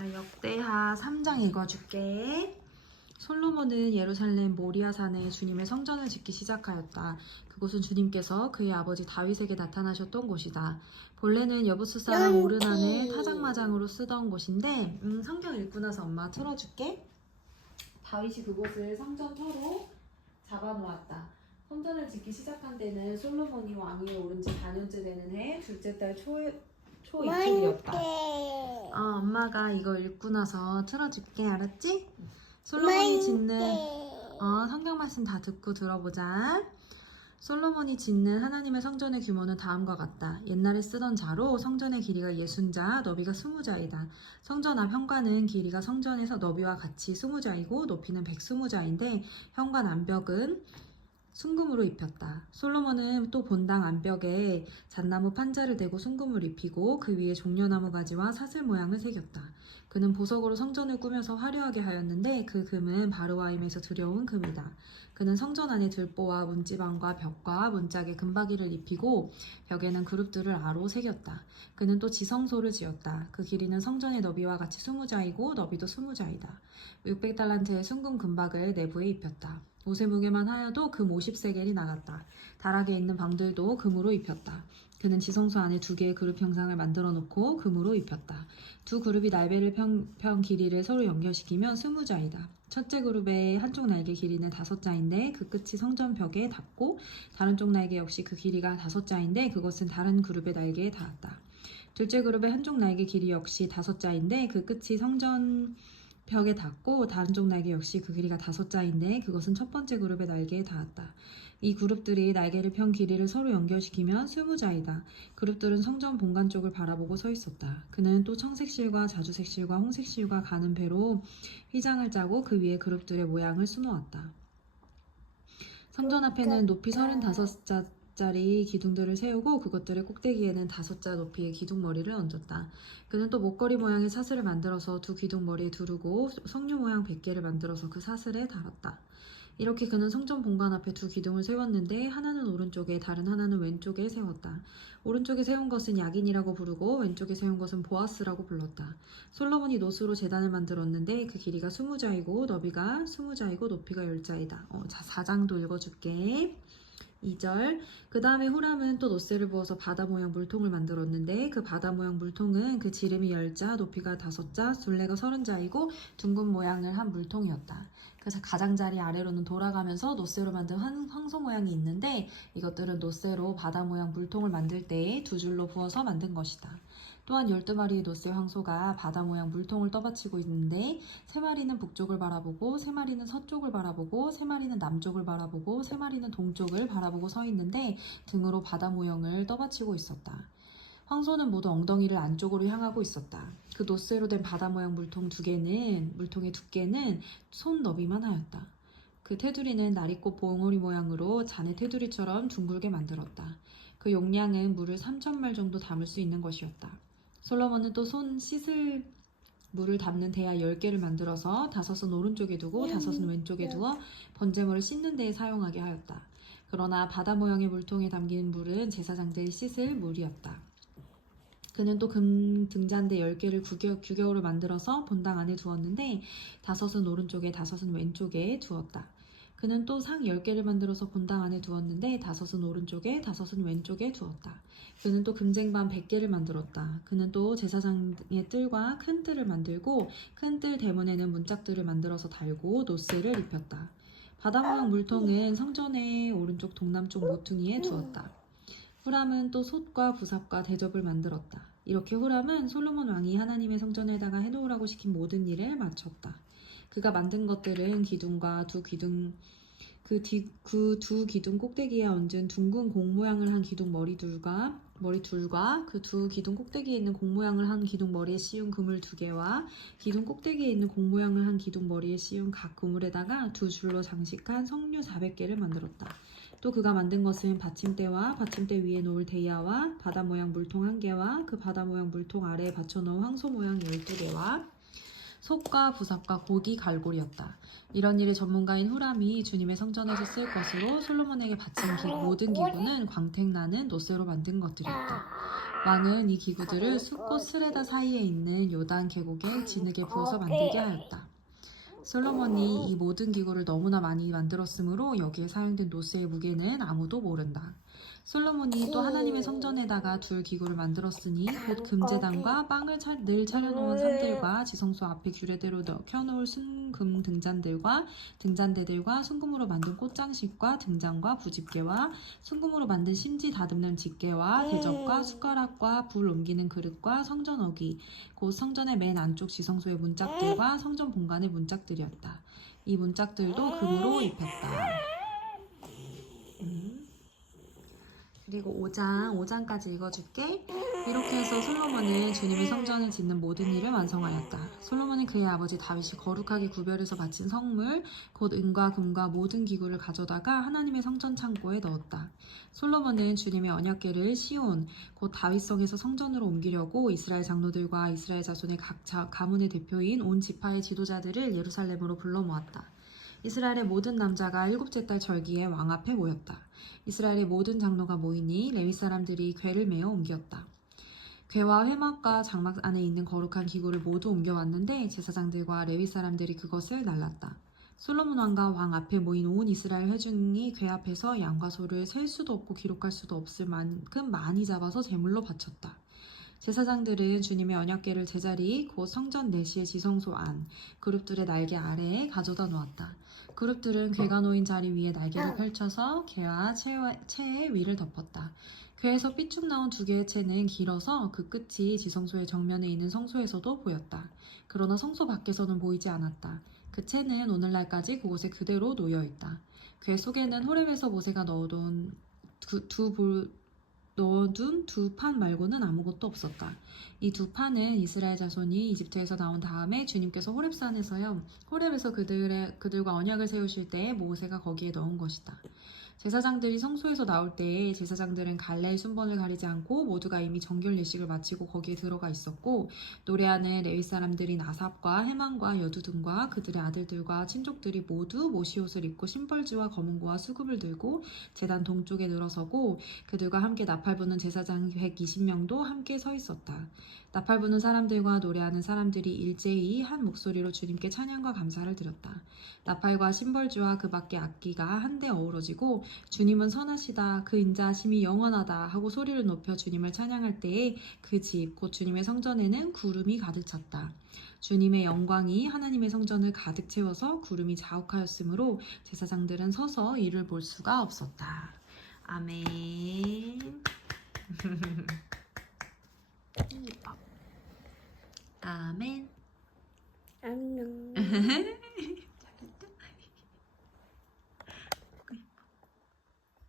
자, 역대하 3장 읽어줄게. 솔로몬은 예루살렘 모리아 산에 주님의 성전을 짓기 시작하였다. 그곳은 주님께서 그의 아버지 다윗에게 나타나셨던 곳이다. 본래는 여부스 사람 오르난을 타작마장으로 쓰던 곳인데 성경 읽고 나서 엄마 틀어줄게. 다윗이 그곳을 성전터로 잡아놓았다. 성전을 짓기 시작한 때는 솔로몬이 왕위에 오른 지 4년째 되는 해 둘째 달 초이틀이었다. 엄마가 이거 읽고 나서 틀어줄게. 알았지? 솔로몬이 짓는 성경 말씀 다 듣고 들어보자. 솔로몬이 짓는 하나님의 성전의 규모는 다음과 같다. 옛날에 쓰던 자로 성전의 길이가 60자, 너비가 20자이다. 성전 앞 현관은 길이가 성전에서 너비와 같이 20자이고 높이는 120자인데 현관 안벽은 순금으로 입혔다. 솔로몬은 또 본당 안벽에 잣나무 판자를 대고 순금을 입히고 그 위에 종려나무 가지와 사슬 모양을 새겼다. 그는 보석으로 성전을 꾸며서 화려하게 하였는데 그 금은 바르와임에서 들여온 금이다. 그는 성전 안에 들보와 문지방과 벽과 문짝에 금바기를 입히고 벽에는 그룹들을 아로 새겼다. 그는 또 지성소를 지었다. 그 길이는 성전의 너비와 같이 20자이고 너비도 20자이다. 600달란트의 순금 금박을 내부에 입혔다. 옷의 무게만 하여도 금 50세겔이 나갔다. 다락에 있는 방들도 금으로 입혔다. 그는 지성소 안에 2개의 그룹 형상을 만들어 놓고 금으로 입혔다. 두 그룹이 날개를 편 길이를 서로 연결시키면 20자이다. 첫째 그룹의 한쪽 날개 길이는 5자인데 그 끝이 성전 벽에 닿고 다른 쪽 날개 역시 그 길이가 5자인데 그것은 다른 그룹의 날개에 닿았다. 둘째 그룹의 한쪽 날개 길이 역시 5자인데 그 끝이 성전 벽에 닿고 다른 쪽 날개 역시 그 길이가 5자인데 그것은 첫 번째 그룹의 날개에 닿았다. 이 그룹들이 날개를 편 길이를 서로 연결시키면 20자이다. 그룹들은 성전 본관 쪽을 바라보고 서 있었다. 그는 또 청색실과 자주색실과 홍색실과 가는 배로 휘장을 짜고 그 위에 그룹들의 모양을 수놓았다. 성전 앞에는 높이 35자짜리 기둥들을 세우고 그것들의 꼭대기에는 5자 높이의 기둥머리를 얹었다. 그는 또 목걸이 모양의 사슬을 만들어서 두 기둥머리에 두르고 석류 모양 100개를 만들어서 그 사슬에 달았다. 이렇게 그는 성전 본관 앞에 두 기둥을 세웠는데 하나는 오른쪽에 다른 하나는 왼쪽에 세웠다. 오른쪽에 세운 것은 야긴이라고 부르고 왼쪽에 세운 것은 보아스라고 불렀다. 솔로몬이 노스로 제단을 만들었는데 그 길이가 20자이고 너비가 20자이고 높이가 10자이다. 자, 4장도 읽어줄게. 2절. 그 다음에 후람은 또 노새를 부어서 바다 모양 물통을 만들었는데 그 바다 모양 물통은 그 지름이 10자, 높이가 5자, 둘레가 30자이고 둥근 모양을 한 물통이었다. 그래서 가장자리 아래로는 돌아가면서 노새로 만든 황소 모양이 있는데 이것들은 노새로 바다 모양 물통을 만들 때에 2줄로 부어서 만든 것이다. 또한 12마리의 노새 황소가 바다 모양 물통을 떠받치고 있는데 3마리는 북쪽을 바라보고 3마리는 서쪽을 바라보고 3마리는 남쪽을 바라보고 3마리는 동쪽을 바라보고 서 있는데 등으로 바다 모형을 떠받치고 있었다. 황소는 모두 엉덩이를 안쪽으로 향하고 있었다. 그 노쇠로 된 바다 모양 물통의 두께는 손 너비만 하였다. 그 테두리는 나리꽃 봉오리 모양으로 잔의 테두리처럼 둥글게 만들었다. 그 용량은 물을 3,000말 정도 담을 수 있는 것이었다. 솔로몬은 또 손 씻을 물을 담는 대야 10개를 만들어서 5은 오른쪽에 두고 5은 왼쪽에 두어 번제물을 씻는 데에 사용하게 하였다. 그러나 바다 모양의 물통에 담긴 물은 제사장들이 씻을 물이었다. 그는 또 금 등잔대 10개를 규격으로 만들어서 본당 안에 두었는데 5은 오른쪽에 5은 왼쪽에 두었다. 그는 또 상 10개를 만들어서 본당 안에 두었는데 5은 오른쪽에 5은 왼쪽에 두었다. 그는 또 금쟁반 100개를 만들었다. 그는 또 제사장의 뜰과 큰 뜰을 만들고 큰 뜰 대문에는 문짝들을 만들어서 달고 노새를 입혔다. 바다 모양 물통은 성전의 오른쪽 동남쪽 모퉁이에 두었다. 후람은 또 솥과 부삽과 대접을 만들었다. 이렇게 후람은 솔로몬 왕이 하나님의 성전에다가 해놓으라고 시킨 모든 일을 마쳤다. 그가 만든 것들은 기둥과 그 두 기둥 꼭대기에 얹은 둥근 공 모양을 한 기둥 머리 둘과 그 두 기둥 꼭대기에 있는 공 모양을 한 기둥 머리에 씌운 그물 2개와 기둥 꼭대기에 있는 공 모양을 한 기둥 머리에 씌운 각 그물에다가 2줄로 장식한 석류 400개를 만들었다. 또 그가 만든 것은 받침대와 받침대 위에 놓을 대야와 바다 모양 물통 1개와 그 바다 모양 물통 아래에 받쳐놓은 황소 모양 12개와 솥과 부삽과 고기 갈고리였다. 이런 일의 전문가인 후람이 주님의 성전에서 쓸 것으로 솔로몬에게 바친 모든 기구는 광택나는 노쇠로 만든 것들이었다. 왕은 이 기구들을 숲과 스레다 사이에 있는 요단 계곡의 진흙에 부어서 만들게 하였다. 솔로몬이 이 모든 기구를 너무나 많이 만들었으므로 여기에 사용된 노스의 무게는 아무도 모른다. 솔로몬이 또 하나님의 성전에다가 둘 기구를 만들었으니 곧 금제단과 빵을 늘 차려놓은 산들과 지성소 앞에 규례대로 켜놓을 순금 등잔들과 등잔대들과 순금으로 만든 꽃장식과 등잔과 부집개와 순금으로 만든 심지 다듬는 집게와 대접과 숟가락과 불 옮기는 그릇과 성전 어기 곧 성전의 맨 안쪽 지성소의 문짝들과 성전 본관의 문짝들이었다. 이 문짝들도 금으로 입혔다. 그리고 5장까지 읽어줄게. 이렇게 해서 솔로몬은 주님의 성전을 짓는 모든 일을 완성하였다. 솔로몬은 그의 아버지 다윗이 거룩하게 구별해서 바친 성물, 곧 은과 금과 모든 기구를 가져다가 하나님의 성전 창고에 넣었다. 솔로몬은 주님의 언약궤를 시온, 곧 다윗성에서 성전으로 옮기려고 이스라엘 장로들과 이스라엘 자손의 각 가문의 대표인 온 지파의 지도자들을 예루살렘으로 불러 모았다. 이스라엘의 모든 남자가 7째 달 절기에 왕 앞에 모였다. 이스라엘의 모든 장로가 모이니 레위 사람들이 궤를 메어 옮겼다. 궤와 회막과 장막 안에 있는 거룩한 기구를 모두 옮겨왔는데 제사장들과 레위 사람들이 그것을 날랐다. 솔로몬 왕과 왕 앞에 모인 온 이스라엘 회중이 궤 앞에서 양과 소를 셀 수도 없고 기록할 수도 없을 만큼 많이 잡아서 제물로 바쳤다. 제사장들은 주님의 언약궤를 제자리 곧 성전 내시의 지성소 안 그룹들의 날개 아래에 가져다 놓았다. 그룹들은 궤가 놓인 자리 위에 날개를 펼쳐서 궤와 채의 위를 덮었다. 궤에서 삐쭉 나온 두 개의 채는 길어서 그 끝이 지성소의 정면에 있는 성소에서도 보였다. 그러나 성소 밖에서는 보이지 않았다. 그 채는 오늘날까지 그곳에 그대로 놓여있다. 궤 속에는 호렙에서 모세가 넣어둔 두 판 말고는 아무것도 없었다. 이 두 판은 이스라엘 자손이 이집트에서 나온 다음에 주님께서 호렙에서 그들과 언약을 세우실 때에 모세가 거기에 넣은 것이다. 제사장들이 성소에서 나올 때에 제사장들은 갈래의 순번을 가리지 않고 모두가 이미 정결 예식을 마치고 거기에 들어가 있었고 노래하는 레위 사람들인 아삽과 헤만과 여두둔과 그들의 아들들과 친족들이 모두 모시옷을 입고 심벌지와 검은고와 수금을 들고 제단 동쪽에 늘어서고 그들과 함께 나팔 부는 제사장 120명도 함께 서 있었다. 나팔 부는 사람들과 노래하는 사람들이 일제히 한 목소리로 주님께 찬양과 감사를 드렸다. 나팔과 심벌주와 그 밖의 악기가 한데 어우러지고 주님은 선하시다 그 인자하심이 영원하다 하고 소리를 높여 주님을 찬양할 때에 그 집 곧 주님의 성전에는 구름이 가득 찼다. 주님의 영광이 하나님의 성전을 가득 채워서 구름이 자욱하였으므로 제사장들은 서서 이를 볼 수가 없었다. 아멘. 아멘. 안녕.